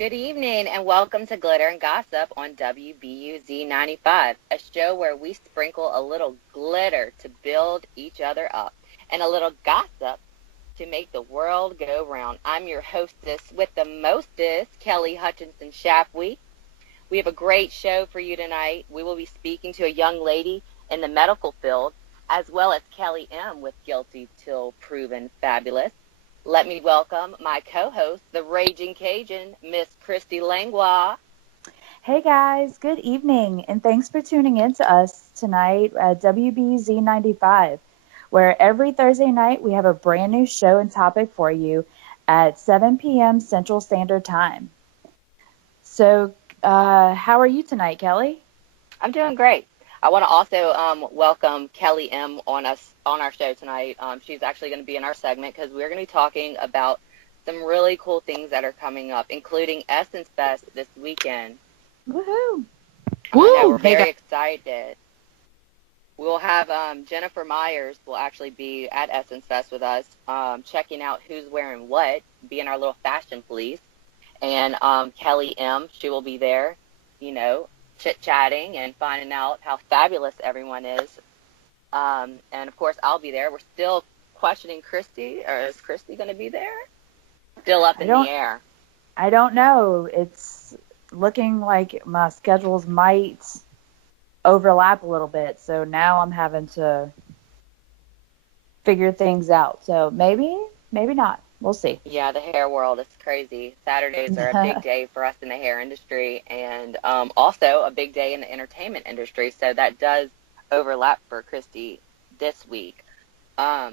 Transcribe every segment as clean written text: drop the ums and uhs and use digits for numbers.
Good evening and welcome to Glitter and Gossip on WBUZ 95, a show where we sprinkle a little glitter to build each other up and a little gossip to make the world go round. I'm your hostess with the mostest, Kelly Hutchinson Shapwe. We have a great show for you tonight. We will be speaking to a young lady in the medical field, as well as Kelly M. with Guilty Till Proven Fabulous. Let me welcome my co-host, the Raging Cajun, Miss Christy Langlois. Hey guys, good evening, and thanks for tuning in to us tonight at WBZ 95, where every Thursday night we have a brand new show and topic for you at 7 p.m. Central Standard Time. So, how are you tonight, Kelly? I'm doing great. I want to also welcome Kelly M. on our show tonight. She's actually going to be in our segment because we're going to be talking about some really cool things that are coming up, including Essence Fest this weekend. Woohoo! I know, we're very excited. We'll have Jennifer Myers will actually be at Essence Fest with us, checking out who's wearing what, being our little fashion police. And Kelly M., she will be there, chit-chatting and finding out how fabulous everyone is. And, of course, I'll be there. We're still questioning Christy. Or is Christy going to be there? Still up in the air. I don't know. It's looking like my schedules might overlap a little bit. So now I'm having to figure things out. So maybe not. We'll see. Yeah, the hair world is crazy. Saturdays are a big day for us in the hair industry and also a big day in the entertainment industry. So that does overlap for Christy this week. But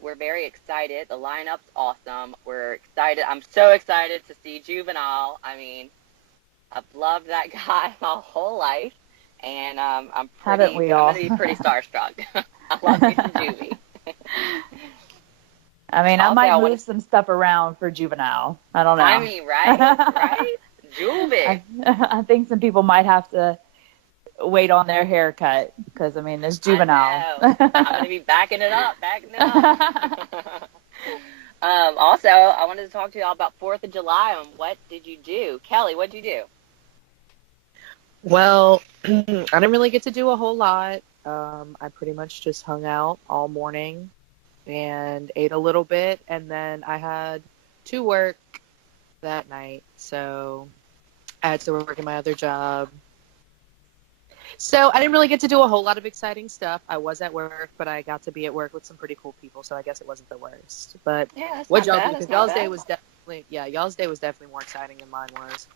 we're very excited. The lineup's awesome. We're excited. I'm so excited to see Juvenile. I mean, I've loved that guy my whole life. And I'm going to be pretty starstruck. I love me some Juvie. I mean, I might move some stuff around for Juvenile. I don't know. I mean, right? Juvie. I think some people might have to wait on their haircut because, I mean, it's Juvenile. I'm going to be backing it up. Also, I wanted to talk to y'all about 4th of July and what did you do? Kelly, what did you do? Well, I didn't really get to do a whole lot. I pretty much just hung out all morning and ate a little bit, and then I had to work that night, so I had to work in my other job. So I didn't really get to do a whole lot of exciting stuff. I was at work, but I got to be at work with some pretty cool people, so I guess it wasn't the worst. But yeah, what y'all do? Because y'all's day was definitely more exciting than mine was.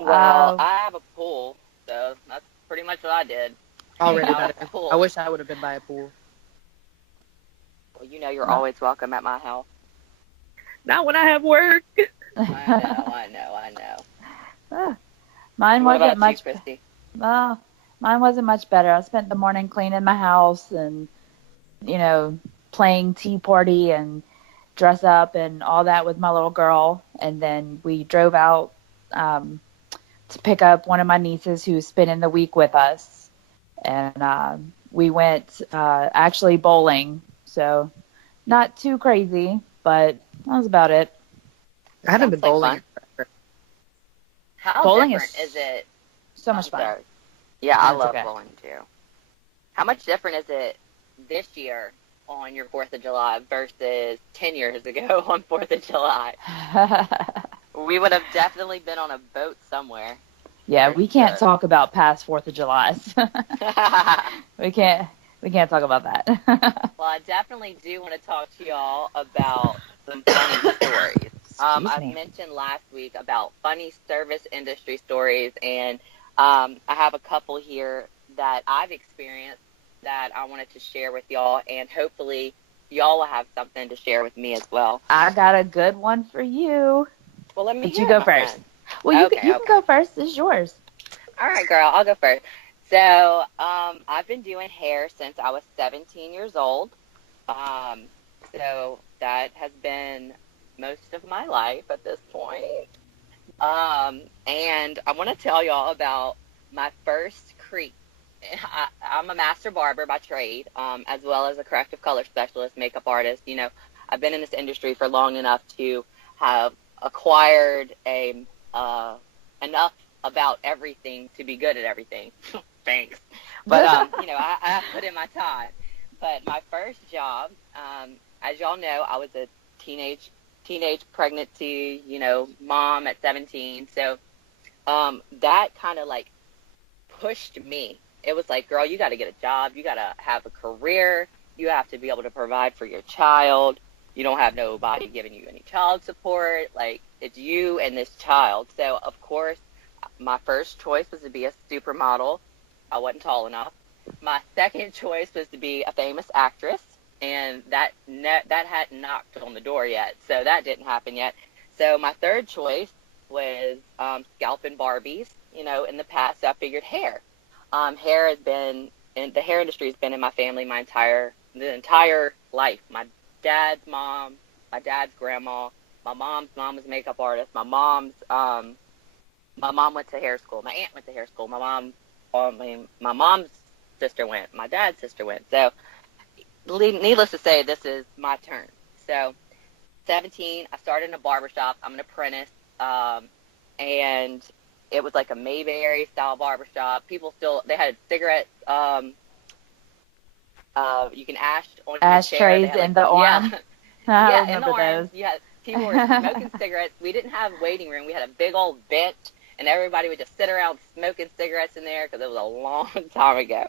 Well, I have a pool, so that's pretty much what I did. Already better. I wish I would have been by a pool. Well, you're always welcome at my house. Not when I have work. I know. Mine wasn't much. Christy? Mine wasn't much better. I spent the morning cleaning my house and, playing tea party and dress up and all that with my little girl. And then we drove out to pick up one of my nieces who's spending the week with us. And we went actually bowling. So not too crazy, but that was about it. I haven't been bowling. How bowling different is it? So much fun. Sorry. Yeah, I love bowling too. How much different is it this year on your 4th of July versus 10 years ago on 4th of July? We would have definitely been on a boat somewhere. Yeah, we can't talk about past 4th of July. We can't talk about that. Well, I definitely do want to talk to y'all about some funny stories. I mentioned last week about funny service industry stories, and I have a couple here that I've experienced that I wanted to share with y'all, and hopefully y'all will have something to share with me as well. I got a good one for you. Well, let me hear you go first. Friend. Well, you can go first. This is yours. All right, girl. I'll go first. So I've been doing hair since I was 17 years old. So that has been most of my life at this point. And I want to tell y'all about my first crease. I'm a master barber by trade, as well as a corrective color specialist, makeup artist. I've been in this industry for long enough to have acquired enough about everything to be good at everything. Thanks. But, I put in my time. But my first job, as y'all know, I was a teenage pregnancy, mom at 17. So that kind of like pushed me. It was like, girl, you got to get a job. You got to have a career. You have to be able to provide for your child. You don't have nobody giving you any child support. Like, it's you and this child. So, of course, my first choice was to be a supermodel. I wasn't tall enough. My second choice was to be a famous actress, and that hadn't knocked on the door yet, so that didn't happen yet. So my third choice was scalping Barbies. In the past, I figured hair. Hair has been in the hair industry has been in my family the entire life. My dad's mom, my dad's grandma, my mom's mom was a makeup artist. My mom went to hair school. My aunt went to hair school. My mom's sister went. My dad's sister went. So, needless to say, this is my turn. So, 17, I started in a barbershop. I'm an apprentice, and it was like a Mayberry style barbershop. They had cigarette, you can ash on ashtrays in the arm. Yeah, I in the remember orange. those. Yeah, people were smoking cigarettes. We didn't have waiting room. We had a big old bench, and everybody would just sit around smoking cigarettes in there because it was a long time ago.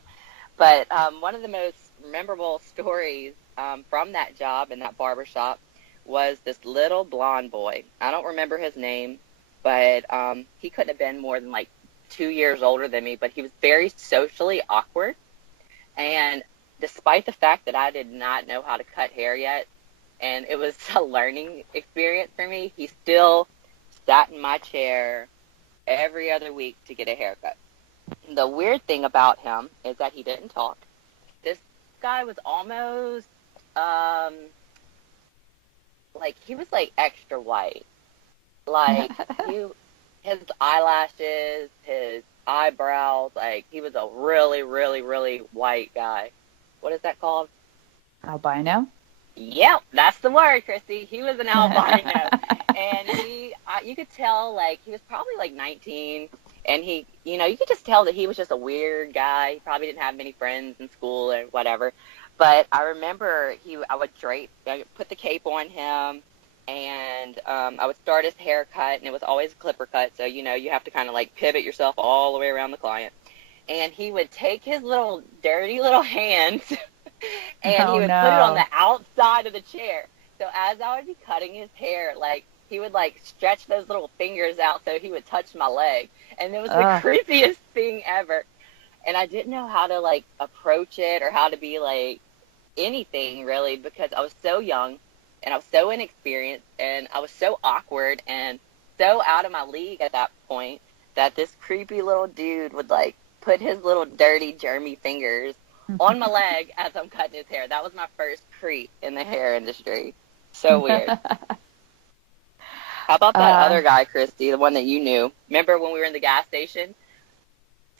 But one of the most memorable stories from that job in that barbershop was this little blonde boy. I don't remember his name, but he couldn't have been more than like 2 years older than me, but he was very socially awkward. And despite the fact that I did not know how to cut hair yet, and it was a learning experience for me, he still sat in my chair every other week to get a haircut. The weird thing about him is that he didn't talk. This guy was almost he was like extra white. Like his eyelashes, his eyebrows, like he was a really, really, really white guy. What is that called? Albino? Yep, that's the word, Christy. He was an albino. And you could tell, like, he was probably like 19. And he, you could just tell that he was just a weird guy. He probably didn't have many friends in school or whatever. But I remember I would put the cape on him, and I would start his haircut, and it was always a clipper cut. So, you have to kind of like pivot yourself all the way around the client. And he would take his little dirty little hands and he would put it on the outside of the chair. So as I would be cutting his hair, like, he would like stretch those little fingers out so he would touch my leg. And it was the creepiest thing ever. And I didn't know how to like approach it or how to be like anything really, because I was so young and I was so inexperienced and I was so awkward and so out of my league at that point that this creepy little dude would like put his little dirty germy fingers on my leg as I'm cutting his hair. That was my first creep in the hair industry. So weird. How about that other guy, Christy, the one that you knew? Remember when we were in the gas station?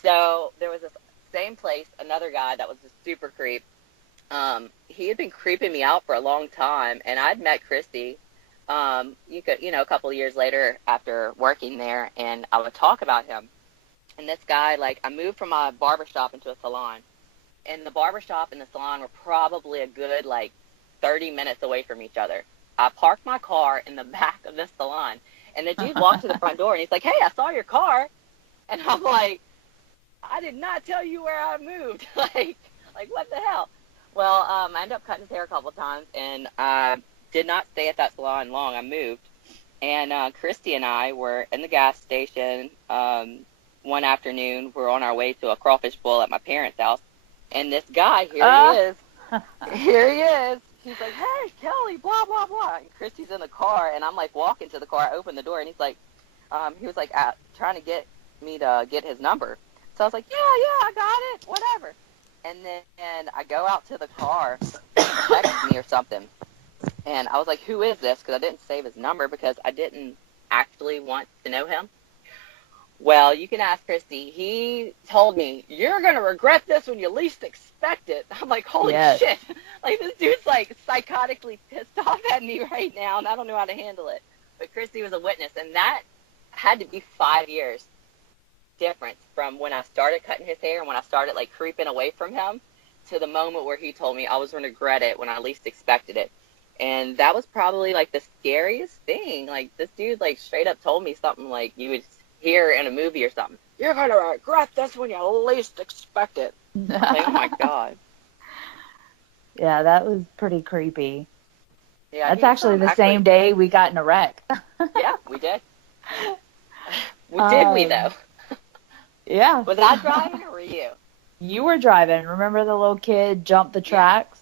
So there was this same place, another guy that was a super creep. He had been creeping me out for a long time, and I'd met Christy, a couple of years later after working there, and I would talk about him. And this guy, like, I moved from a barbershop into a salon. And the barbershop and the salon were probably a good, 30 minutes away from each other. I parked my car in the back of the salon. And the dude walked to the front door, and he's like, "Hey, I saw your car." And I'm like, "I did not tell you where I moved." like, what the hell? Well, I ended up cutting his hair a couple of times, and I did not stay at that salon long. I moved. And Christy and I were in the gas station one afternoon. We were on our way to a crawfish boil at my parents' house. And this guy, here he is. Here he is. He's like, "Hey, Kelly, blah, blah, blah." And Christy's in the car, and I'm, walking to the car. I open the door, and he's like, he was, trying to get me to get his number. So I was like, yeah, I got it, whatever. And then I go out to the car, he texts me or something. And I was like, "Who is this?" Because I didn't save his number because I didn't actually want to know him. Well, you can ask Christy. He told me, "You're going to regret this when you least expect it." I'm like, holy shit. This dude's, psychotically pissed off at me right now, and I don't know how to handle it. But Christy was a witness, and that had to be 5 years difference from when I started cutting his hair and when I started like creeping away from him to the moment where he told me I was going to regret it when I least expected it. And that was probably like the scariest thing. Like this dude like straight up told me something like you would hear in a movie or something. You're going to regret this when you least expect it. Like, oh my God. Yeah, that was pretty creepy. Yeah, That's actually the same day we got in a wreck. Yeah, we did. Did we though? Yeah. Was I driving or were you? You were driving. Remember the little kid jumped the tracks?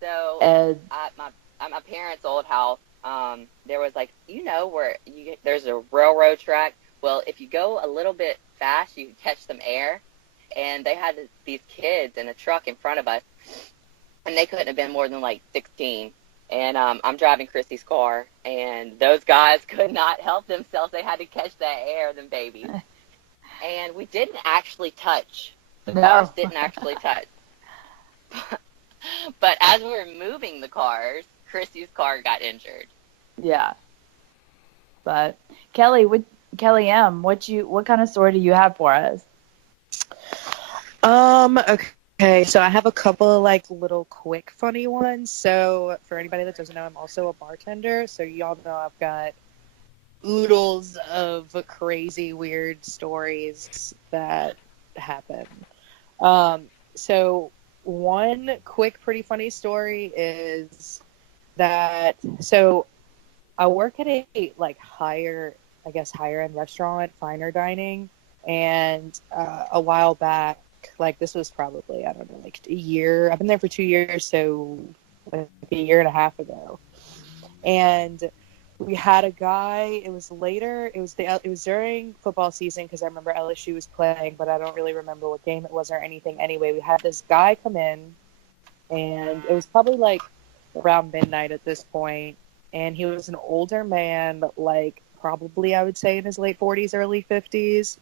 So at my parents' old house, there was like, where there's a railroad track. Well, if you go a little bit fast, you catch some air. And they had these kids in a truck in front of us, and they couldn't have been more than like 16. And I'm driving Christy's car, and those guys could not help themselves. They had to catch that air, them babies. And we didn't actually touch. The cars didn't actually touch. But as we were moving the cars, Christy's car got injured. Yeah. But Kelly M, what kind of story do you have for us? Okay, so I have a couple of like little quick funny ones. So for anybody that doesn't know, I'm also a bartender. So y'all know I've got oodles of crazy weird stories that happen. So one quick pretty funny story is that so I work at a like higher end restaurant, finer dining, and a while back, like this was probably, I don't know, like a year. I've been there for 2 years, so like a year and a half ago. And we had a guy, it was later, it was during football season because I remember LSU was playing, but I don't really remember what game it was or anything. Anyway, we had this guy come in, and it was probably like around midnight at this point, and he was an older man, like probably I would say in his late 40s, early 50s,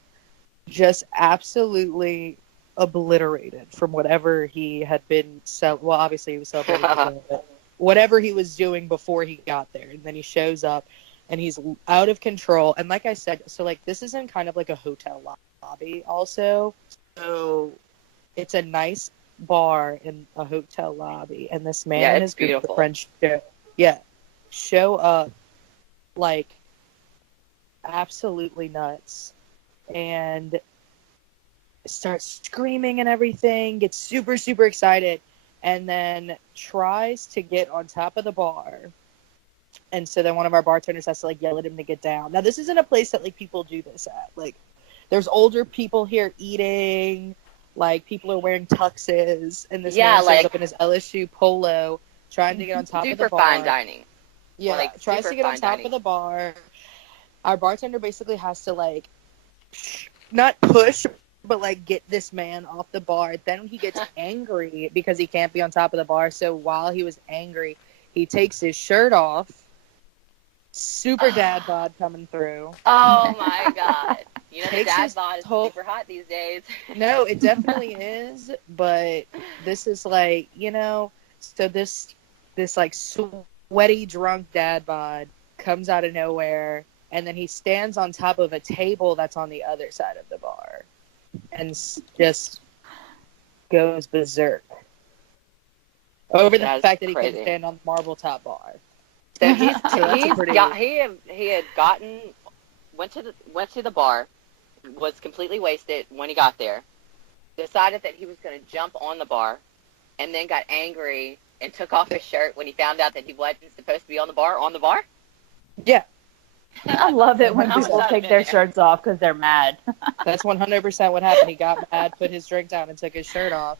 just absolutely obliterated from whatever he had been well, obviously he was celebrating but whatever he was doing before he got there. And then he shows up and he's out of control. And like I said, so like this is in kind of like a hotel lobby also, so it's a nice bar in a hotel lobby, and this man and his group of friends show up like absolutely nuts and starts screaming and everything, gets super, super excited, and then tries to get on top of the bar. And so then one of our bartenders has to like yell at him to get down. Now this isn't a place that like people do this at. Like there's older people here eating, like people are wearing tuxes, and this man shows up in his LSU polo trying to get on top of the bar. Super fine dining. Yeah, like, tries to get on top of the bar. Our bartender basically has to like not push, but like get this man off the bar. Then he gets angry because he can't be on top of the bar. So while he was angry, he takes his shirt off. Super dad bod coming through. Oh my God. You know, the dad bod is super hot these days. No, it definitely is. But this is like, so this like sweaty drunk dad bod comes out of nowhere, and then he stands on top of a table that's on the other side of the bar and just goes berserk over the fact that he couldn't stand on the marble top bar. So he had went to the bar, was completely wasted when he got there, decided that he was going to jump on the bar, and then got angry and took off his shirt when he found out that he wasn't supposed to be on the bar. Yeah. I love it when people take their shirts off because they're mad. That's 100% what happened. He got mad, put his drink down, and took his shirt off.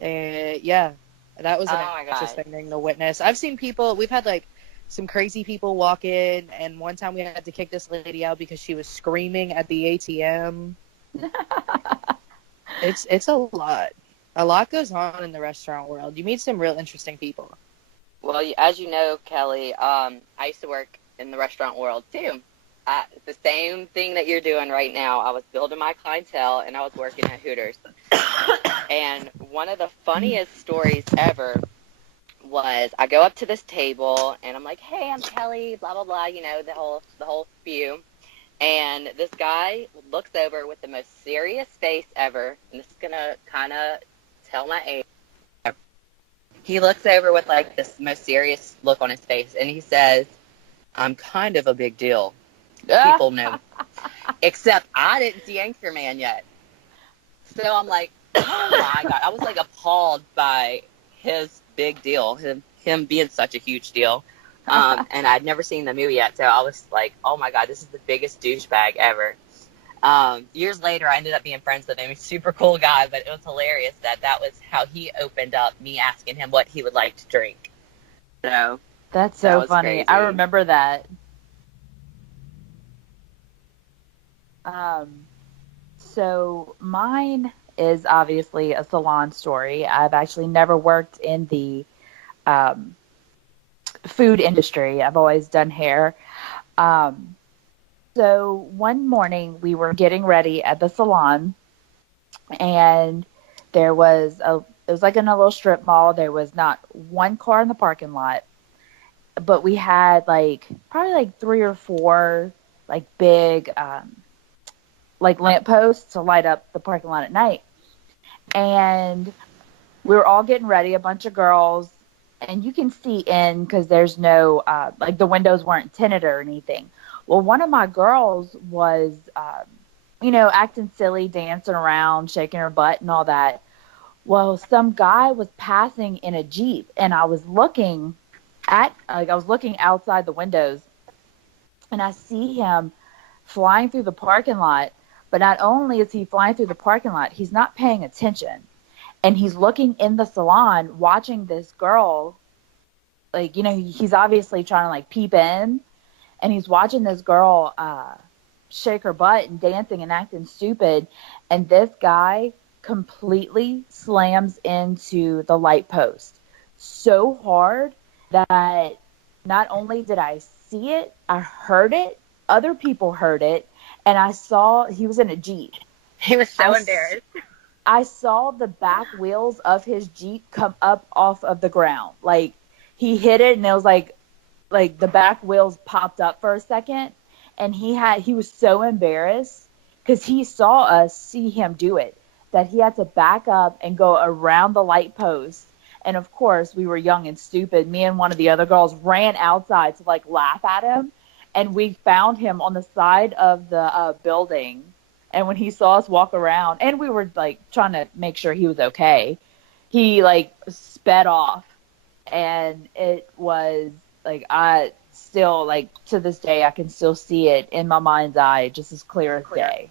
Yeah, that was an interesting thing to witness. I've seen people, we've had like some crazy people walk in, and one time we had to kick this lady out because she was screaming at the ATM. It's a lot. A lot goes on in the restaurant world. You meet some real interesting people. Well, as you know, Kelly, I used to work in the restaurant world too. The same thing that you're doing right now. I was building my clientele, and I was working at Hooters. And one of the funniest stories ever was I go up to this table and I'm like, "Hey, I'm Kelly, blah blah blah," the whole spew. And this guy looks over with the most serious face ever, and this is gonna kind of tell my age. He looks over with like this most serious look on his face, and he says, "I'm kind of a big deal. People know." Except I didn't see Anchorman yet. So I'm like, oh my God. I was like appalled by his big deal, him being such a huge deal. And I'd never seen the movie yet. So I was like, oh my God, this is the biggest douchebag ever. Years later, I ended up being friends with him. He's a super cool guy, but it was hilarious that was how he opened up me asking him what he would like to drink. So That's so was funny. crazy. I remember that. So mine is obviously a salon story. I've actually never worked in the food industry. I've always done hair. So one morning we were getting ready at the salon, and it was like in a little strip mall. There was not one car in the parking lot, but we had probably like 3 or 4 like big like lampposts to light up the parking lot at night. And we were all getting ready, a bunch of girls, and you can see in because there's no like the windows weren't tinted or anything. Well, one of my girls was acting silly, dancing around, shaking her butt and all that. Well, some guy was passing in a Jeep, and I was looking outside the windows, and I see him flying through the parking lot. But not only is he flying through the parking lot, he's not paying attention. And he's looking in the salon, watching this girl. He's obviously trying to like peep in, and he's watching this girl shake her butt and dancing and acting stupid. And this guy completely slams into the light post so hard that not only did I see it, I heard it. Other people heard it. And I saw he was in a Jeep. He was so embarrassed. I saw the back wheels of his Jeep come up off of the ground. Like, he hit it, and it was like the back wheels popped up for a second. And he was so embarrassed because he saw us see him do it that he had to back up and go around the light post. And of course, we were young and stupid. Me and one of the other girls ran outside to like laugh at him. And we found him on the side of the building. And when he saw us walk around, and we were like trying to make sure he was okay, he like sped off. And it was like, I still, like, to this day, I can still see it in my mind's eye, just as clear as day.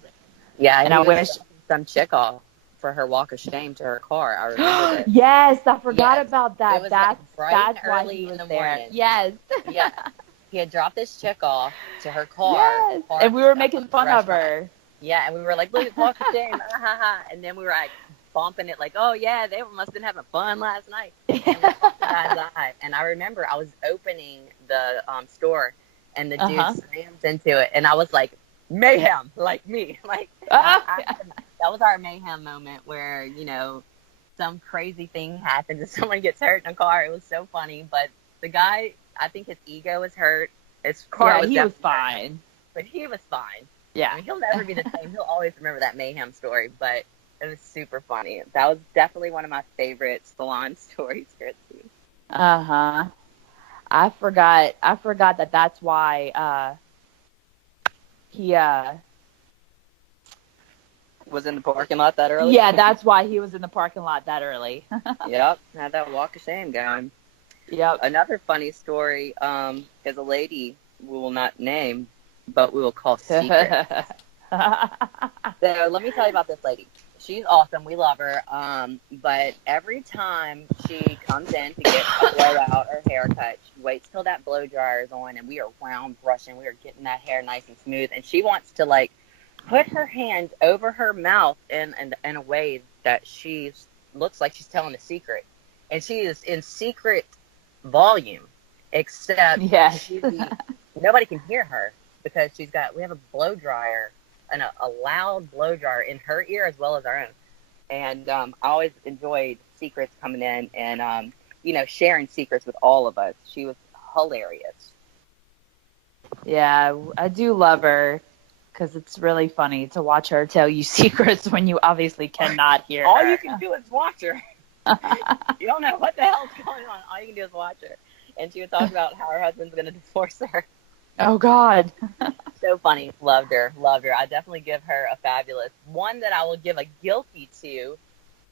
Yeah, and I wish some chick off for her walk of shame to her car. I remember that. Yes, I forgot about that. It was that's why early he was in the there. morning. Yes. Yeah. He had dropped this chick off to her car. Yes. And we were making fun of her. Yeah, and we were like, look at walk of shame. And then we were like bumping it like, oh yeah, they must have been having fun last night. And I remember I was opening the store, and the dude slams into it, and I was like, mayhem, like me. Like that was our mayhem moment where, some crazy thing happens and someone gets hurt in a car. It was so funny. But the guy, I think his ego was hurt. His car was fine. But he was fine. Yeah. I mean, he'll never be the same. He'll always remember that mayhem story, but it was super funny. That was definitely one of my favorite salon stories, Christy. Uh-huh. I forgot that's why he was in the parking lot that early? Yeah, that's why he was in the parking lot that early. Yep. Had that walk of shame going. Yep. Another funny story is a lady we will not name, but we will call secret. So let me tell you about this lady. She's awesome. We love her. But every time she comes in to get a blowout or haircut, she waits till that blow dryer is on, and we are round brushing. We are getting that hair nice and smooth. And she wants to, like, put her hands over her mouth in a way that she looks like she's telling a secret. And she is in secret volume, except nobody can hear her because we have a blow dryer and a loud blow dryer in her ear as well as our own. And I always enjoyed secrets coming in, and sharing secrets with all of us. She was hilarious. Yeah, I do love her because it's really funny to watch her tell you secrets when you obviously cannot hear All her. you can do is watch her. You don't know what the hell's going on. All you can do is watch her. And she would talk about how her husband's going to divorce her. Oh, God. So funny. Loved her. I definitely give her a fabulous. One that I will give a guilty to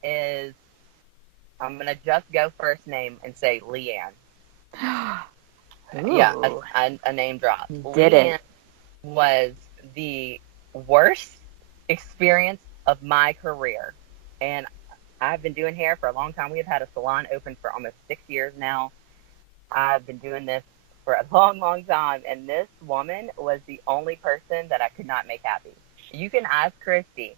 is, I'm going to just go first name and say Leanne. Yeah, a name drop. Did Leanne it. was the worst experience of my career. And I've been doing hair for a long time. We've had a salon open for almost 6 years now. I've been doing this for a long, long time. And this woman was the only person that I could not make happy. You can ask Christy.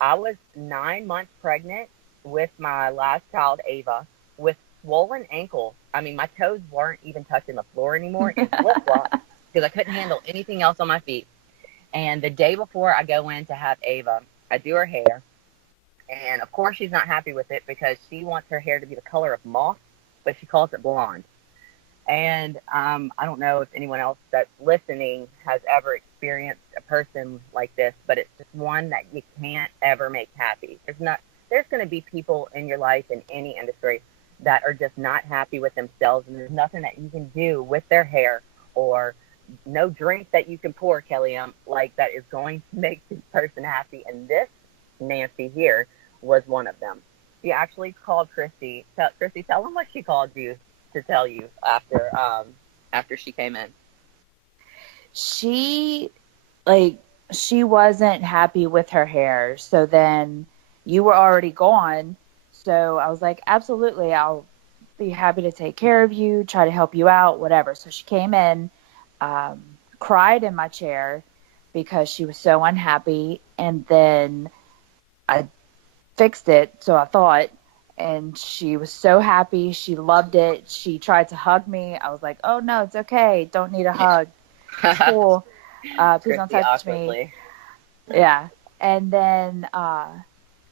I was 9 months pregnant with my last child, Ava, with swollen ankle. I mean, my toes weren't even touching the floor anymore in flip-flops because I couldn't handle anything else on my feet. And the day before I go in to have Ava, I do her hair. And, of course, she's not happy with it because she wants her hair to be the color of moss, but she calls it blonde. And I don't know if anyone else that's listening has ever experienced a person like this, but it's just one that you can't ever make happy. There's going to be people in your life in any industry that are just not happy with themselves, and there's nothing that you can do with their hair or no drink that you can pour, Kelly, like that is going to make this person happy. And this Nancy here was one of them. She actually called Christy. Christy, tell them what she called you to tell you after she came in. She wasn't happy with her hair. So then you were already gone. So I was like, absolutely, I'll be happy to take care of you, try to help you out, whatever. So she came in, cried in my chair because she was so unhappy. And then I fixed it, so I thought, and she was so happy. She loved it. She tried to hug me. I was like, oh, no, it's okay. Don't need a hug. It's cool. Please don't touch awkwardly. me. Yeah. And then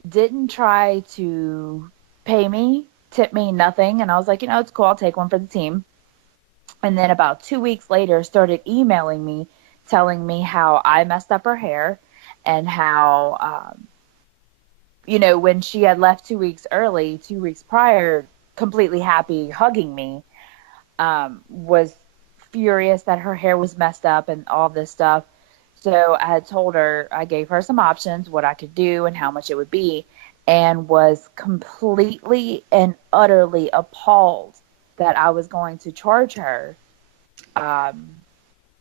didn't try to pay me, tip me, nothing. And I was like, it's cool. I'll take one for the team. And then about 2 weeks later, started emailing me, telling me how I messed up her hair and how, when she had left 2 weeks early, 2 weeks prior, completely happy, hugging me, was furious that her hair was messed up and all this stuff. So I had told her, I gave her some options, what I could do and how much it would be, and was completely and utterly appalled that I was going to charge her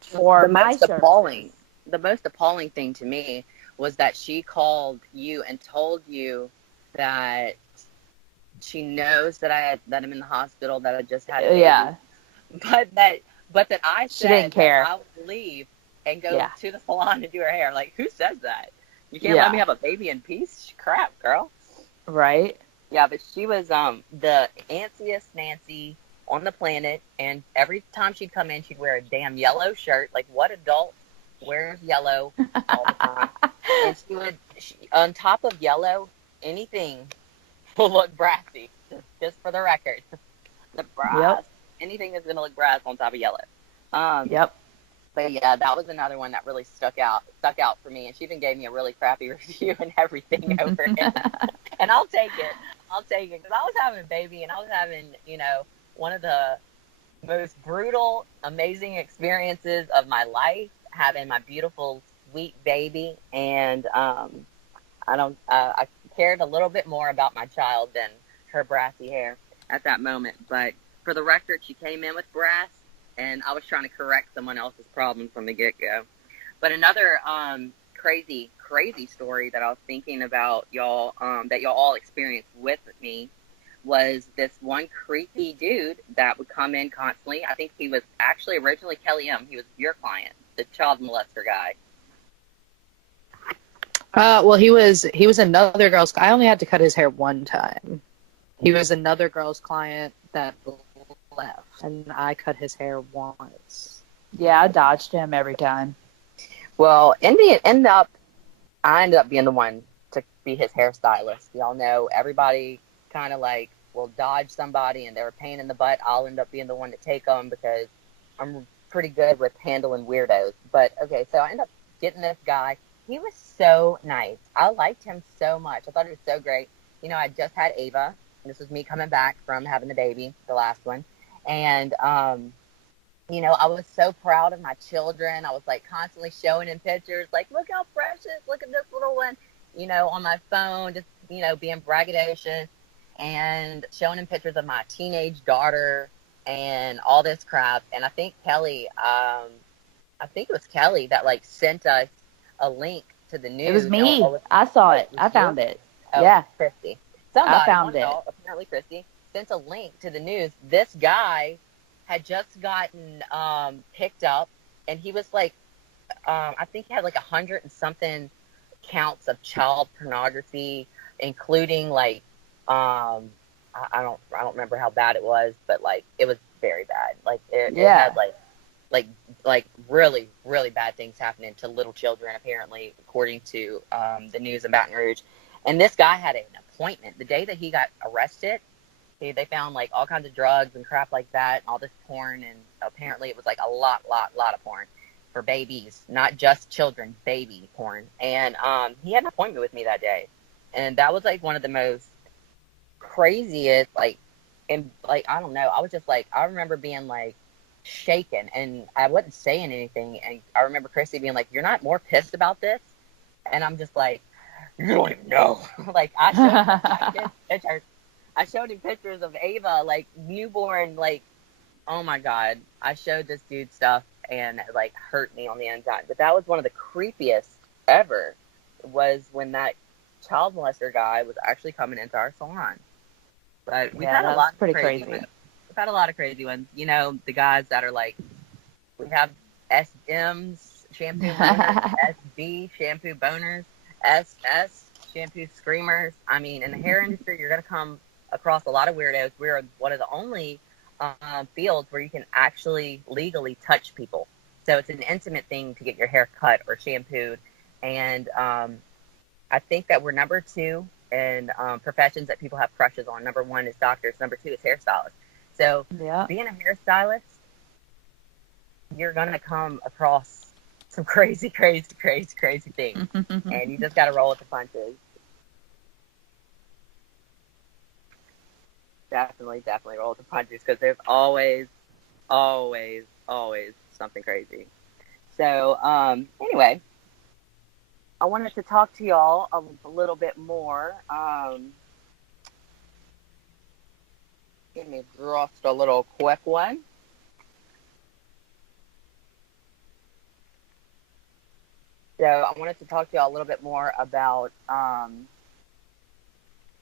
for my services. The most appalling thing to me was that she called you and told you that she knows that I'm in the hospital, that I just had a baby. Yeah. But that I said didn't care. That I would leave and go to the salon and do her hair. Like, who says that? You can't let me have a baby in peace? Crap, girl. Right. Yeah, but she was the antsiest Nancy on the planet, and every time she'd come in, she'd wear a damn yellow shirt. Like, what adult wears yellow all the time? And on top of yellow, anything will look brassy. Just for the record, the brass. Yep. Anything that's gonna look brass on top of yellow. Yep. But yeah, that was another one that really stuck out for me. And she even gave me a really crappy review and everything over it. And I'll take it because I was having a baby and I was having, one of the most brutal, amazing experiences of my life, having my beautiful, sweet baby. And I cared a little bit more about my child than her brassy hair at that moment. But for the record, she came in with brass, and I was trying to correct someone else's problem from the get-go. But another crazy story that I was thinking about y'all, that y'all all experienced with me, was this one creepy dude that would come in constantly. I think he was actually originally Kelly M. He was your client, the child molester guy. Well, he was another girl's. I only had to cut his hair one time. He was another girl's client that left, and I cut his hair once. Yeah, I dodged him every time. Well, I ended up being the one to be his hairstylist. Y'all know everybody kind of like will dodge somebody and they're a pain in the butt, I'll end up being the one to take them because I'm pretty good with handling weirdos. But okay, so I end up getting this guy. He was so nice. I liked him so much. I thought he was so great. You know, I just had Ava. This was me coming back from having the baby, the last one. And, you know, I was so proud of my children. I was like constantly showing him pictures, like, look how precious, look at this little one, you know, on my phone, just, you know, being braggadocious and showing him pictures of my teenage daughter and all this crap. And I think Kelly, I think it was Kelly that like sent us a link to the news. It was me. I saw it. I found it. Oh, yeah. Christy. Somebody, I found it. Apparently Christy, sent a link to the news. This guy had just gotten picked up, and he was like, I think he had like 100 and something counts of child pornography, including like, I don't remember how bad it was, but like it was very bad. Like it had like really, really bad things happening to little children, apparently, according to the news in Baton Rouge. And this guy had an appointment the day that he got arrested. They found like all kinds of drugs and crap like that, and all this porn, and apparently it was like a lot of porn for babies, not just children, baby porn. And he had an appointment with me that day, and that was like one of the most craziest, like, and like I don't know, I was just like, I remember being like shaken, and I wasn't saying anything, and I remember Christy being like, "You're not more pissed about this?" And I'm just like, "You don't even know." Like I showed him pictures of Ava, like newborn, like, oh my God. I showed this dude stuff and it like hurt me on the inside. But that was one of the creepiest ever, was when that child molester guy was actually coming into our salon. But we've had a lot of crazy ones. We've had a lot of crazy ones. You know, the guys that are like, we have SMs, shampoo boners, SB, shampoo boners, SS, shampoo screamers. I mean, in the hair industry, you're going to come across a lot of weirdos. We're one of the only fields where you can actually legally touch people. So it's an intimate thing to get your hair cut or shampooed. And I think that we're number 2 in professions that people have crushes on. Number 1 is doctors. Number 2 is hairstylists. So being a hairstylist, you're going to come across some crazy things. And you just got to roll with the punches. Definitely roll with the punches, because there's always something crazy. So, anyway, I wanted to talk to y'all a little bit more. Give me just a little quick one. So I wanted to talk to y'all a little bit more about the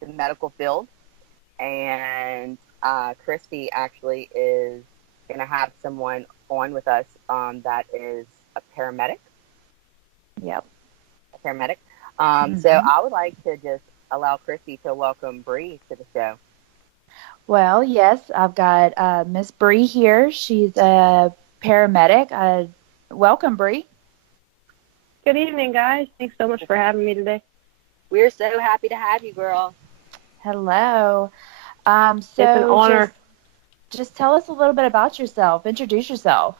medical field. And Christy actually is going to have someone on with us that is a paramedic. Yep. A paramedic. So I would like to just allow Christy to welcome Bree to the show. Well, yes, I've got Miss Bree here. She's a paramedic. Welcome, Bree. Good evening, guys. Thanks so much for having me today. We're so happy to have you, girl. Hello. It's an honor. Just tell us a little bit about yourself. Introduce yourself.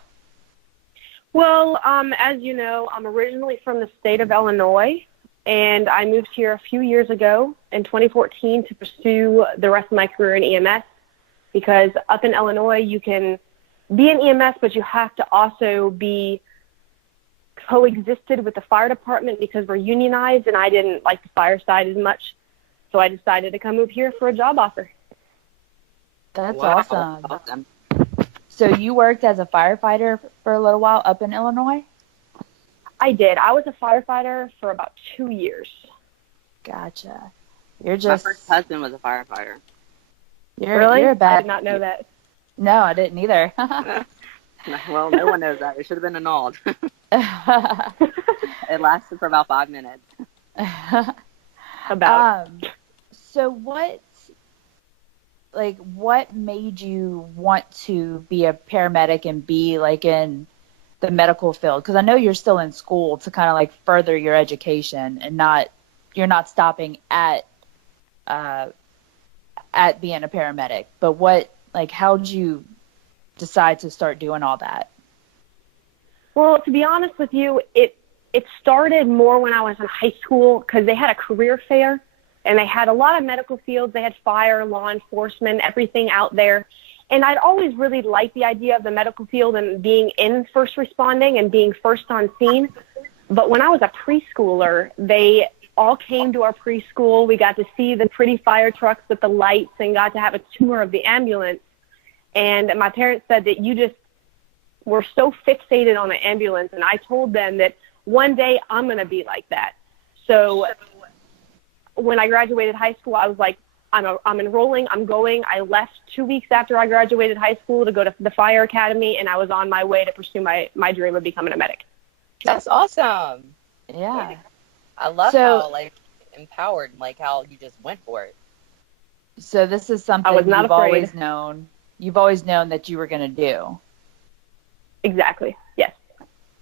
Well, as you know, I'm originally from the state of Illinois, and I moved here a few years ago in 2014 to pursue the rest of my career in EMS, because up in Illinois, you can be in EMS, but you have to also be coexisted with the fire department because we're unionized, and I didn't like the fire side as much. So I decided to come move here for a job offer. That's awesome. So you worked as a firefighter for a little while up in Illinois? I did. I was a firefighter for about 2 years. Gotcha. My first husband was a firefighter. Really? You're a bad... I did not know that. No, I didn't either. Well, no one knows that. It should have been annulled. It lasted for about 5 minutes. So what made you want to be a paramedic and be like in the medical field? Because I know you're still in school to kind of like further your education, and you're not stopping at at being a paramedic, but what, like, how did you decide to start doing all that? Well, to be honest with you, it started more when I was in high school because they had a career fair and they had a lot of medical fields. They had fire, law enforcement, everything out there. And I'd always really liked the idea of the medical field and being in first responding and being first on scene. But when I was a preschooler, they all came to our preschool. We got to see the pretty fire trucks with the lights and got to have a tour of the ambulance. And my parents said that you just were so fixated on the ambulance. And I told them that one day I'm going to be like that. So when I graduated high school, I was like, I'm enrolling, I'm going. I left 2 weeks after I graduated high school to go to the fire academy, and I was on my way to pursue my dream of becoming a medic. That's awesome. Yeah. I love how, like, empowered, like, how you just went for it. So this is something I was not you've afraid. always known. You've always known that you were going to do. Exactly. Yes.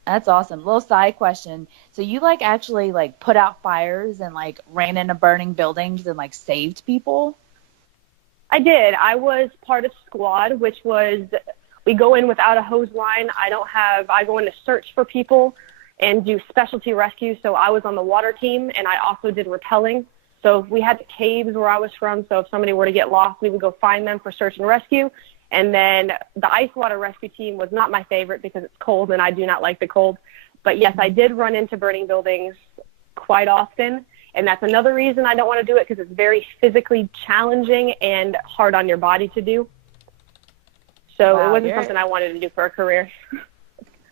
That's awesome. Little side question. So you, like, actually, like, put out fires and, like, ran into burning buildings and, like, saved people? I did. I was part of squad, which was we go in without a hose line. I go in to search for people and do specialty rescue. So I was on the water team, and I also did rappelling. So we had the caves where I was from. So if somebody were to get lost, we would go find them for search and rescue. And then the ice water rescue team was not my favorite because it's cold and I do not like the cold. But yes, I did run into burning buildings quite often. And that's another reason I don't want to do it because it's very physically challenging and hard on your body to do. So Wow, it wasn't something I wanted to do for a career.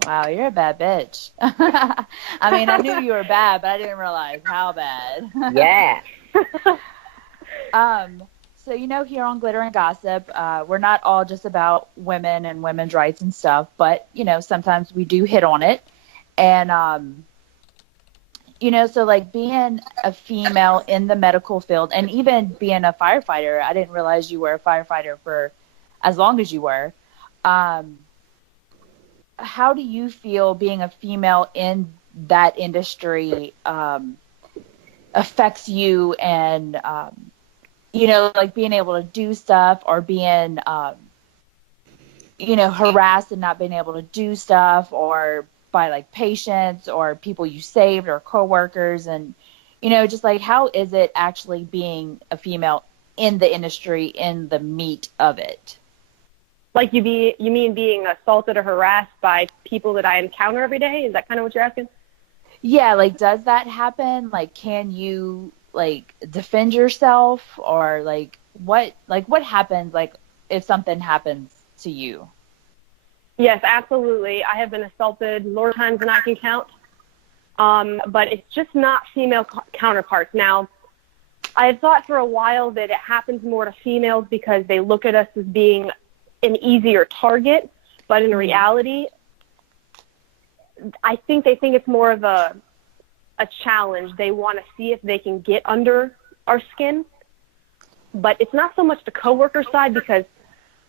Wow, you're a bad bitch. I mean, I knew you were bad, but I didn't realize how bad. Yeah. So, here on Glitter and Gossip, we're not all just about women and women's rights and stuff, but, sometimes we do hit on it. And, so, like, being a female in the medical field and even being a firefighter, I didn't realize you were a firefighter for as long as you were. How do you feel being a female in that industry affects you and, like being able to do stuff or being, harassed and not being able to do stuff or by like patients or people you saved or coworkers and, just like how is it actually being a female in the industry, in the meat of it? Like you mean being assaulted or harassed by people that I encounter every day? Is that kind of what you're asking? Yeah, like does that happen? Like can you like defend yourself or like what happens like if something happens to you? Yes, absolutely. I have been assaulted more times than I can count. But it's just not female counterparts. Now, I had thought for a while that it happens more to females because they look at us as being an easier target, but in reality, I think they think it's more of a challenge. They want to see if they can get under our skin, but it's not so much the coworker side because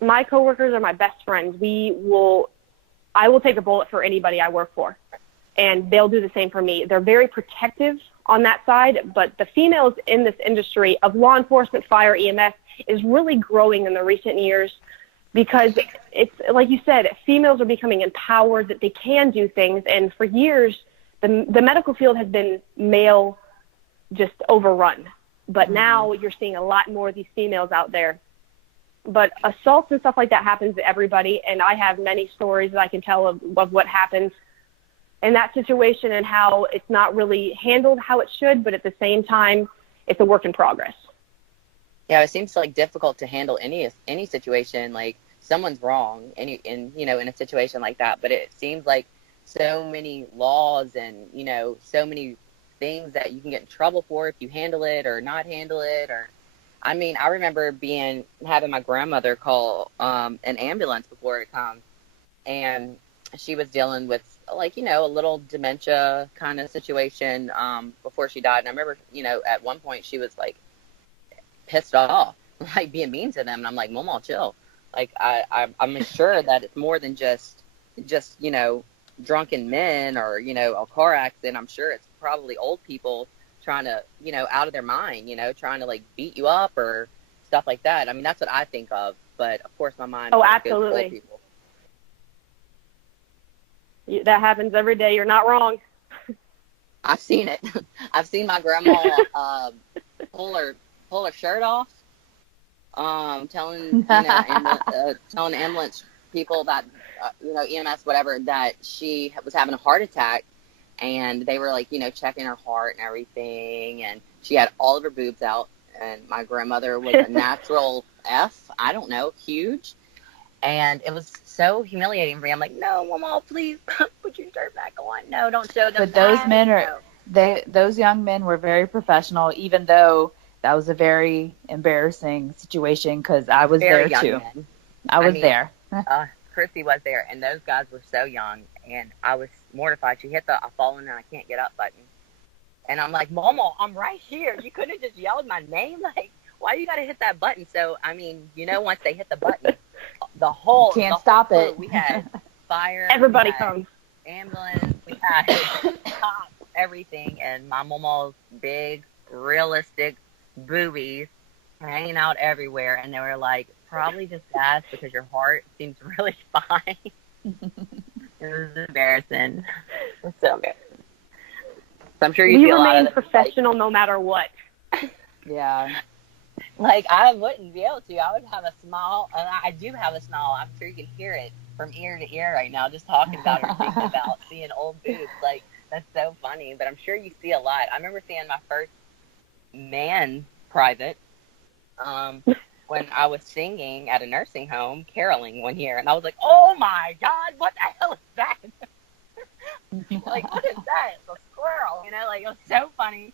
my coworkers are my best friends. I will take a bullet for anybody I work for, and they'll do the same for me. They're very protective on that side, but the females in this industry of law enforcement, fire, EMS is really growing in the recent years. Because it's like you said, females are becoming empowered that they can do things. And for years, the medical field has been male just overrun. But now you're seeing a lot more of these females out there. But assaults and stuff like that happens to everybody. And I have many stories that I can tell of what happens in that situation and how it's not really handled how it should. But at the same time, it's a work in progress. Yeah, it seems like difficult to handle any situation like someone's wrong in a situation like that. But it seems like so many laws and so many things that you can get in trouble for if you handle it or not handle it. Or I mean, I remember having my grandmother call an ambulance before it comes, and she was dealing with like a little dementia kind of situation before she died. And I remember at one point she was like pissed off, like being mean to them, and I'm like, Mama, chill. Like I'm sure that it's more than just drunken men or a car accident. I'm sure it's probably old people trying to out of their mind, trying to like beat you up or stuff like that. I mean, that's what I think of. But of course, my mind. Oh, goes to absolutely. old people. That happens every day. You're not wrong. I've seen it. I've seen my grandma pull her shirt off, telling telling ambulance people that EMS whatever that she was having a heart attack, and they were like checking her heart and everything, and she had all of her boobs out, and my grandmother was a natural F, I don't know, huge. And it was so humiliating for me. I'm like, no, Mama, please put your shirt back on. No, don't show them. But those men those young men were very professional, even though that was a very embarrassing situation because I was Very there young too. men. I was there. Chrissy was there, and those guys were so young, and I was mortified. She hit the "I fallen and I can't get up" button, and I'm like, Mama, I'm right here. You couldn't have just yelled my name. Like, why you got to hit that button? So I mean, once they hit the button, Can't stop it. We had fire. Everybody we had comes. Ambulance. We had cops, everything, and my mama's big, realistic boobies hanging out everywhere, and they were like, probably just gas because your heart seems really fine. It was embarrassing. It was so embarrassing. So I'm sure you feel a lot of remain professional no matter what. Yeah. Like, I wouldn't be able to. I would have a smile, and I do have a smile. I'm sure you can hear it from ear to ear right now, just talking about or thinking about seeing old boobs. Like, that's so funny. But I'm sure you see a lot. I remember seeing my first man private when I was singing at a nursing home, caroling one year. And I was like, oh, my God, what the hell is that? Like, what is that? It's a squirrel. Like, it was so funny.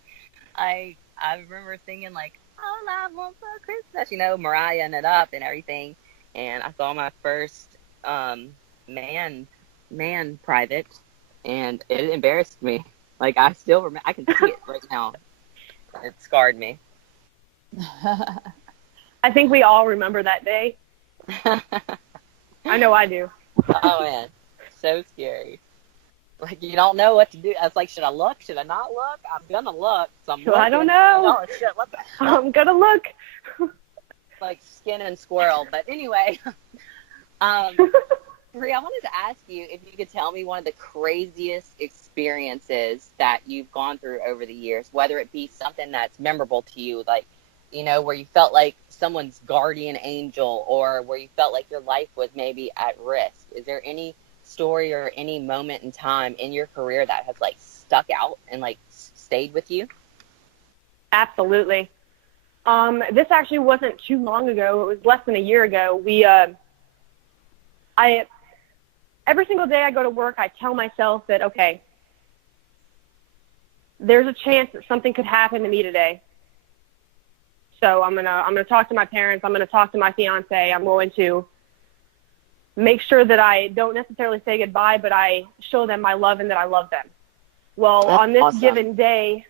I remember singing, like, all I want for Christmas, Mariah It Up and everything. And I saw my first man private, and it embarrassed me. Like, I still remember, I can see it right now. It scarred me. I think we all remember that day. I know I do. Oh, man. So scary. Like, you don't know what to do. I was like, should I look? Should I not look? I'm going to look. So I'm looking. I don't know. Oh, shit, what the hell? I'm going to look. Like skin and squirrel. But anyway, Maria, I wanted to ask you if you could tell me one of the craziest experiences that you've gone through over the years, whether it be something that's memorable to you, like, where you felt like someone's guardian angel, or where you felt like your life was maybe at risk. Is there any story or any moment in time in your career that has like stuck out and like stayed with you? Absolutely. This actually wasn't too long ago. It was less than a year ago. Every single day I go to work, I tell myself that, okay, there's a chance that something could happen to me today. So I'm gonna talk to my parents. I'm gonna talk to my fiance. I'm going to make sure that I don't necessarily say goodbye, but I show them my love and that I love them. Well, That's on this awesome. given day,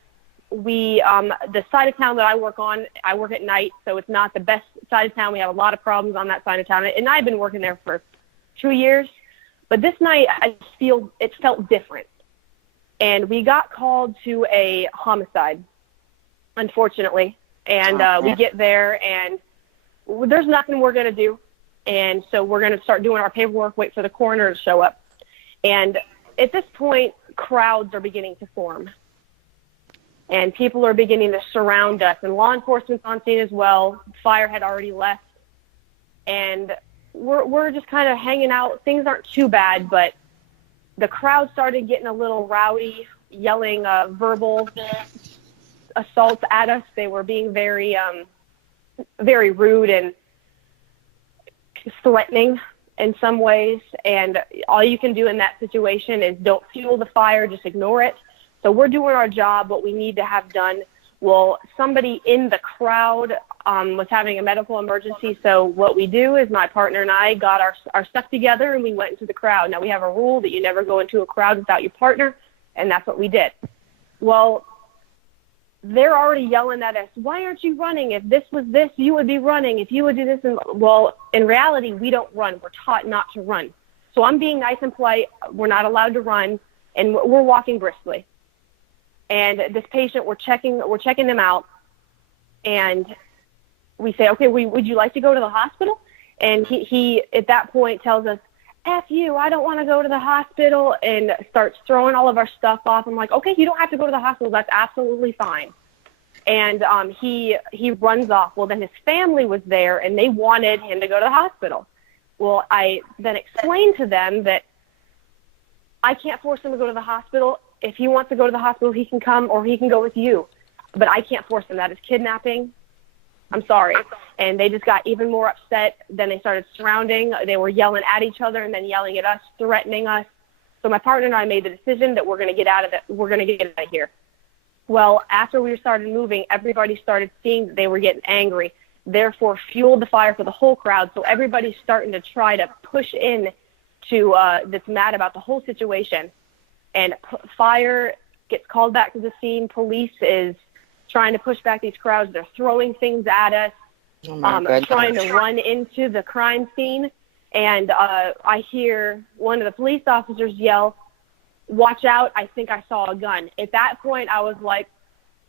we the side of town that I work on, I work at night, so it's not the best side of town. We have a lot of problems on that side of town, and I've been working there for 2 years. But this night, it felt different. And we got called to a homicide, unfortunately. And we get there, and there's nothing we're going to do. And so we're going to start doing our paperwork, wait for the coroner to show up. And at this point, crowds are beginning to form. And people are beginning to surround us. And law enforcement's on scene as well. Fire had already left. And we're just kind of hanging out. Things aren't too bad, but the crowd started getting a little rowdy, yelling verbal assaults at us. They were being very, very rude and threatening in some ways. And all you can do in that situation is don't fuel the fire, just ignore it. So we're doing our job, what we need to have done. Well, somebody in the crowd was having a medical emergency. So what we do is my partner and I got our stuff together and we went into the crowd. Now we have a rule that you never go into a crowd without your partner, and that's what we did. Well, they're already yelling at us, why aren't you running? If this was this, you would be running. If you would do this. And well, in reality, we don't run. We're taught not to run. So I'm being nice and polite. We're not allowed to run, and we're walking briskly. And this patient, we're checking them out, and we say, okay, would you like to go to the hospital? And he at that point tells us, F you, I don't want to go to the hospital, and starts throwing all of our stuff off. I'm like, okay, you don't have to go to the hospital. That's absolutely fine. And he runs off. Well, then his family was there, and they wanted him to go to the hospital. Well, I then explained to them that I can't force him to go to the hospital. If he wants to go to the hospital, he can come, or he can go with you. But I can't force him. That is kidnapping. I'm sorry. And they just got even more upset. Then they started surrounding. They were yelling at each other and then yelling at us, threatening us. So my partner and I made the decision that we're going to get out of here. Well, after we started moving, everybody started seeing that they were getting angry, therefore fueled the fire for the whole crowd. So everybody's starting to try to push in to that's mad about the whole situation. And fire gets called back to the scene. Police is trying to push back these crowds. They're throwing things at us, trying to run into the crime scene. And I hear one of the police officers yell, "Watch out, I think I saw a gun." At that point, I was like,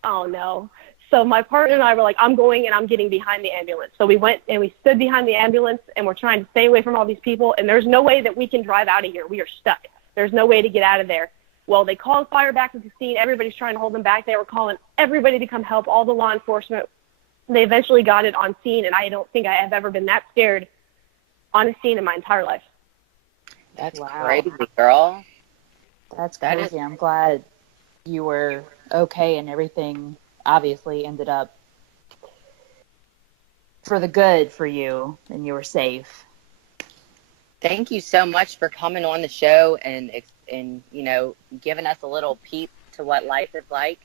oh, no. So my partner and I were like, I'm going and I'm getting behind the ambulance. So we went and we stood behind the ambulance, and we're trying to stay away from all these people. And there's no way that we can drive out of here. We are stuck. There's no way to get out of there. Well, they called fire back to the scene. Everybody's trying to hold them back. They were calling everybody to come help, all the law enforcement. They eventually got it on scene, and I don't think I have ever been that scared on a scene in my entire life. That's crazy, girl. That's crazy. I'm glad you were okay and everything obviously ended up for the good for you and you were safe. Thank you so much for coming on the show and you know, giving us a little peep to what life is like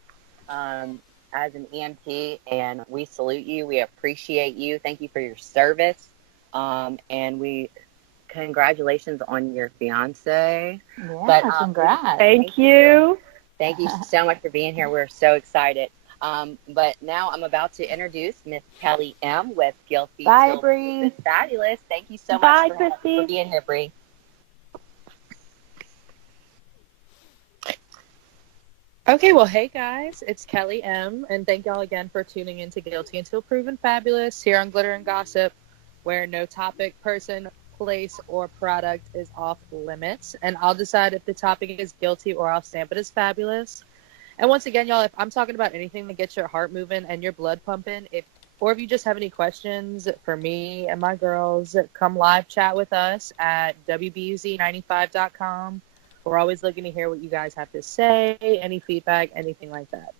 as an EMT, and we salute you. We appreciate you. Thank you for your service, and congratulations on your fiance. Yeah, congrats. Thank you. Thank you so much for being here. We're so excited. But now I'm about to introduce Miss Kelly M. with Guilty. Bye, Bree. Fabulous. Thank you so much for being here, Bree. Okay, well, hey guys, it's Kelly M, and thank y'all again for tuning in to Guilty Until Proven Fabulous here on Glitter and Gossip, where no topic, person, place, or product is off limits, and I'll decide if the topic is guilty or I'll stamp it as fabulous. And once again, y'all, if I'm talking about anything that gets your heart moving and your blood pumping, if you just have any questions for me and my girls, come live chat with us at WBUZ95.com. We're always looking to hear what you guys have to say, any feedback, anything like that.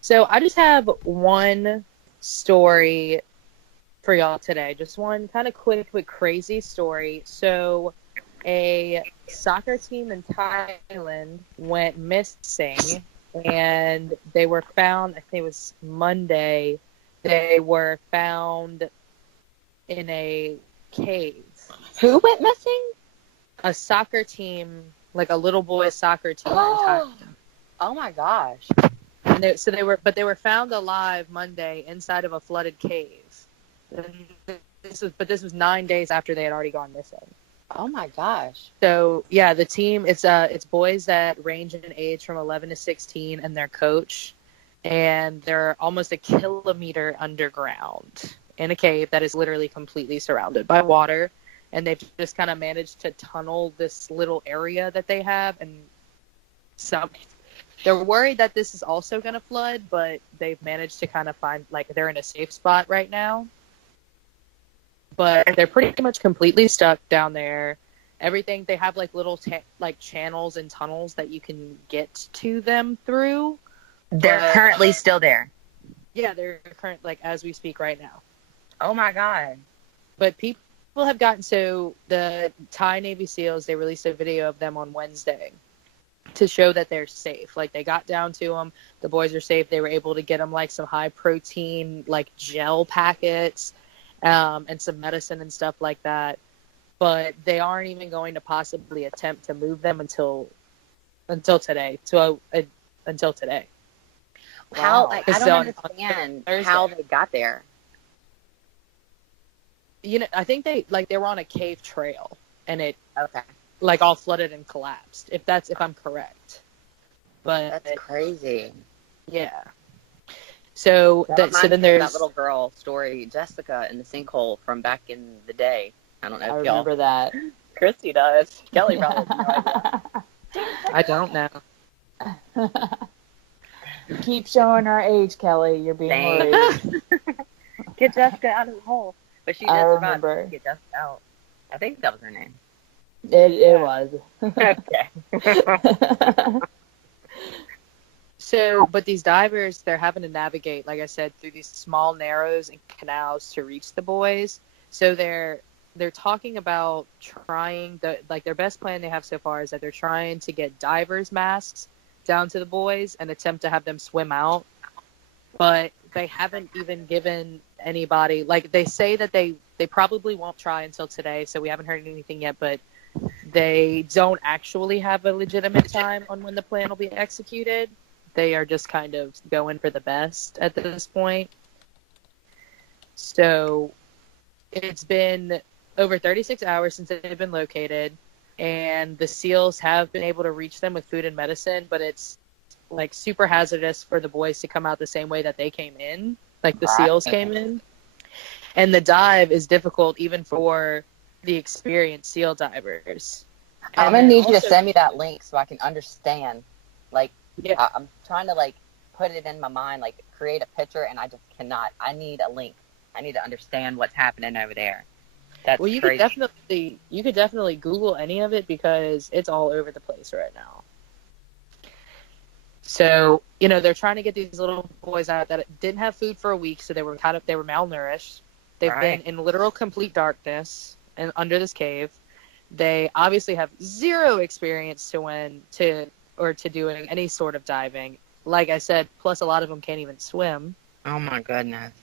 So I just have one story for y'all today. Just one kind of quick but crazy story. So a soccer team in Thailand went missing, and they were found, I think it was Monday, they were found in a cave. Who went missing? A soccer team, like a little boys soccer team in Thailand. Oh my gosh. And they were found alive Monday inside of a flooded cave. This was 9 days after they had already gone missing. Oh my gosh. So yeah, the team, it's boys that range in age from 11 to 16 and their coach, and they're almost a kilometer underground in a cave that is literally completely surrounded by water. And they've just kind of managed to tunnel this little area that they have. And so they're worried that this is also going to flood, but they've managed to kind of find, like, they're in a safe spot right now. But they're pretty much completely stuck down there. Everything, they have, like, little, channels and tunnels that you can get to them through. They're currently still there. Yeah, they're like, as we speak right now. Oh, my God. But people have gotten, so the Thai Navy SEALs, they released a video of them on Wednesday to show that they're safe. Like, they got down to them, the boys are safe. They were able to get them like some high protein, like gel packets, and some medicine and stuff like that. But they aren't even going to possibly attempt to move them until today. Until today. How? Like, I don't understand how they got there. You know, I think they were on a cave trail, and it okay, all flooded and collapsed. If I'm correct, but that's crazy. Yeah. So That so reminds then me of there's that little girl story, Jessica in the sinkhole from back in the day. I don't know I if y'all. remember that. Christy does. Kelly probably has no idea. I don't know. You keep showing our age, Kelly. You're being Thanks. worried. Get Jessica out of the hole. But she I did survive. remember. Get Jessica out. I think that was her name. It was. Okay. So, but these divers, they're having to navigate, like I said, through these small narrows and canals to reach the boys. So they're talking about trying their best plan they have so far is that they're trying to get divers masks down to the boys and attempt to have them swim out. But they haven't even given anybody, like they say that they probably won't try until today. So we haven't heard anything yet, but they don't actually have a legitimate time on when the plan will be executed. They are just kind of going for the best at this point. So it's been over 36 hours since they've been located, and the SEALs have been able to reach them with food and medicine, but it's like super hazardous for the boys to come out the same way that they came in, like the SEALs came in. And the dive is difficult even for the experienced SEAL divers. I'm going to need you to send me that link so I can understand. Like, Yeah. I'm trying to, like, put it in my mind, like, create a picture, and I just cannot. I need a link. I need to understand what's happening over there. That's Well, you crazy. could definitely Google any of it because it's all over the place right now. So, they're trying to get these little boys out that didn't have food for a week, so they were malnourished. They've been in literal complete darkness and under this cave. They obviously have zero experience to doing any sort of diving. Like I said, plus a lot of them can't even swim. Oh my goodness.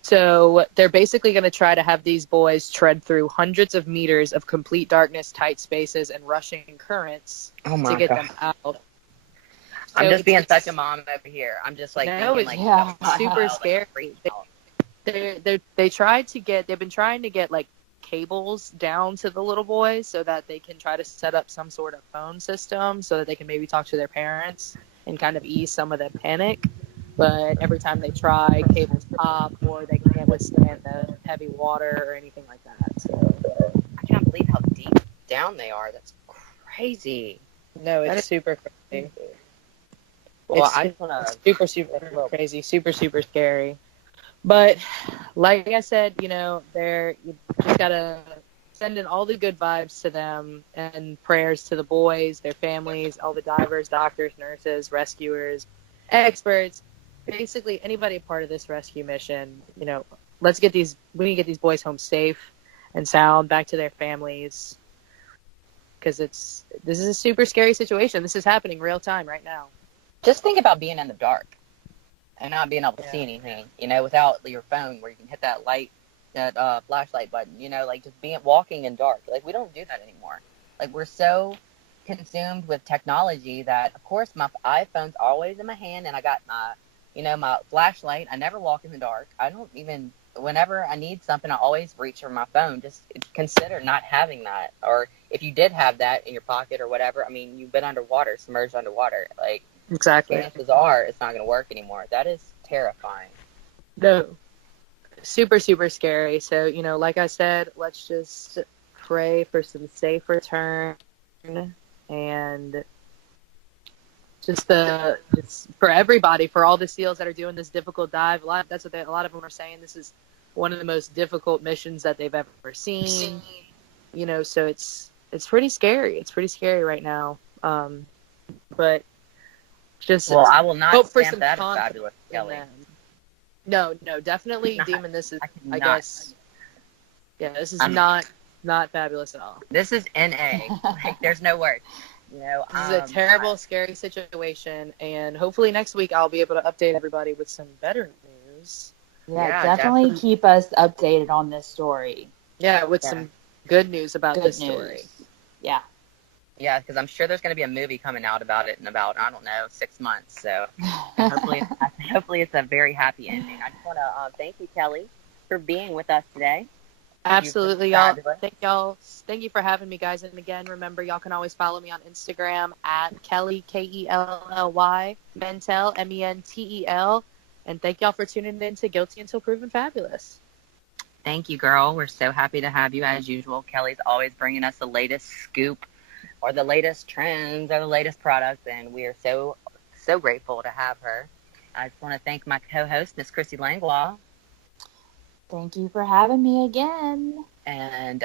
So they're basically going to try to have these boys tread through hundreds of meters of complete darkness, tight spaces, and rushing currents to get them out. I'm just being such a mom over here. I'm just like thinking, like, it's super scary. They've been trying to get like cables down to the little boys so that they can try to set up some sort of phone system so that they can maybe talk to their parents and kind of ease some of the panic. But every time they try, cables pop or they can't withstand the heavy water or anything like that. So I can't believe how deep down they are. That's crazy. No, it's super crazy. Well, It's I just want to super crazy, super scary. But like I said, you just gotta send in all the good vibes to them and prayers to the boys, their families, all the divers, doctors, nurses, rescuers, experts, basically anybody a part of this rescue mission. We need to get these boys home safe and sound, back to their families, because this is a super scary situation. This is happening real time right now. just think about being in the dark and not being able to see anything, without your phone where you can hit that light, that flashlight button, like just walking in dark. Like, we don't do that anymore. Like, we're so consumed with technology that, of course, my iPhone's always in my hand, and I got my, my flashlight. I never walk in the dark. I don't even, whenever I need something, I always reach for my phone. Just consider not having that. Or if you did have that in your pocket or whatever, I mean, you've been underwater, submerged underwater. Like, Exactly. chances are it's not going to work anymore. That is terrifying. No. Super scary. So, like I said, let's just pray for some safe return and just for everybody, for all the SEALs that are doing this difficult dive. A lot of them are saying this is one of the most difficult missions that they've ever seen. So it's pretty scary. It's pretty scary right now. But just I will not hope for stamp some that as confidence fabulous, in Kelly. them. No, definitely, Demon. This is, I guess, this is not fabulous at all. This is NA. Like, there's no word. This is a terrible, scary situation, and hopefully next week I'll be able to update everybody with some better news. Yeah, definitely keep us updated on this story. Yeah, with some good news about this story. Yeah. Yeah, because I'm sure there's going to be a movie coming out about it in about, 6 months. So hopefully it's a very happy ending. I just want to thank you, Kelly, for being with us today. Absolutely, y'all. Thank you for having me, guys. And again, remember, y'all can always follow me on Instagram at Kelly, Kelly, Mentel, Mentel. And thank y'all for tuning in to Guilty Until Proven Fabulous. Thank you, girl. We're so happy to have you as usual. Kelly's always bringing us the latest scoop or the latest trends or the latest products, and we are so grateful to have her. I just want to thank my co-host, Miss Chrissy Langlois. Thank you for having me again. And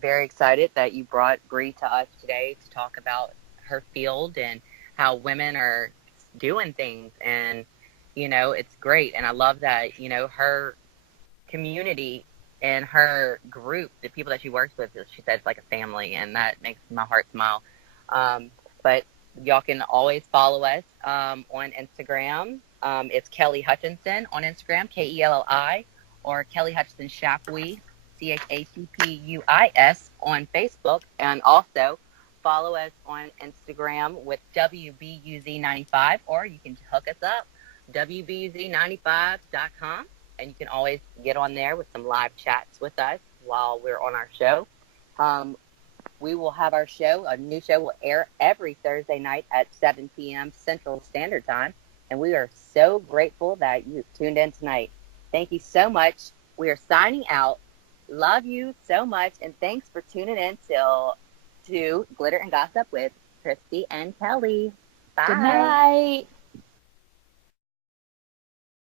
very excited that you brought Bree to us today to talk about her field and how women are doing things. And, you know, it's great. And I love that, you know, her community and her group, the people that she works with, she says like a family, and that makes my heart smile. But y'all can always follow us on Instagram. It's Kelly Hutchinson on Instagram, Kelli, or Kelly Hutchinson Chapuis, CHACPUIS on Facebook. And also follow us on Instagram with WBUZ95, or you can hook us up, WBUZ95.com. And you can always get on there with some live chats with us while we're on our show. We will have our show. A new show will air every Thursday night at 7 p.m. Central Standard Time. And we are so grateful that you tuned in tonight. Thank you so much. We are signing out. Love you so much. And thanks for tuning in to Glitter and Gossip with Christy and Kelly. Bye. Good night.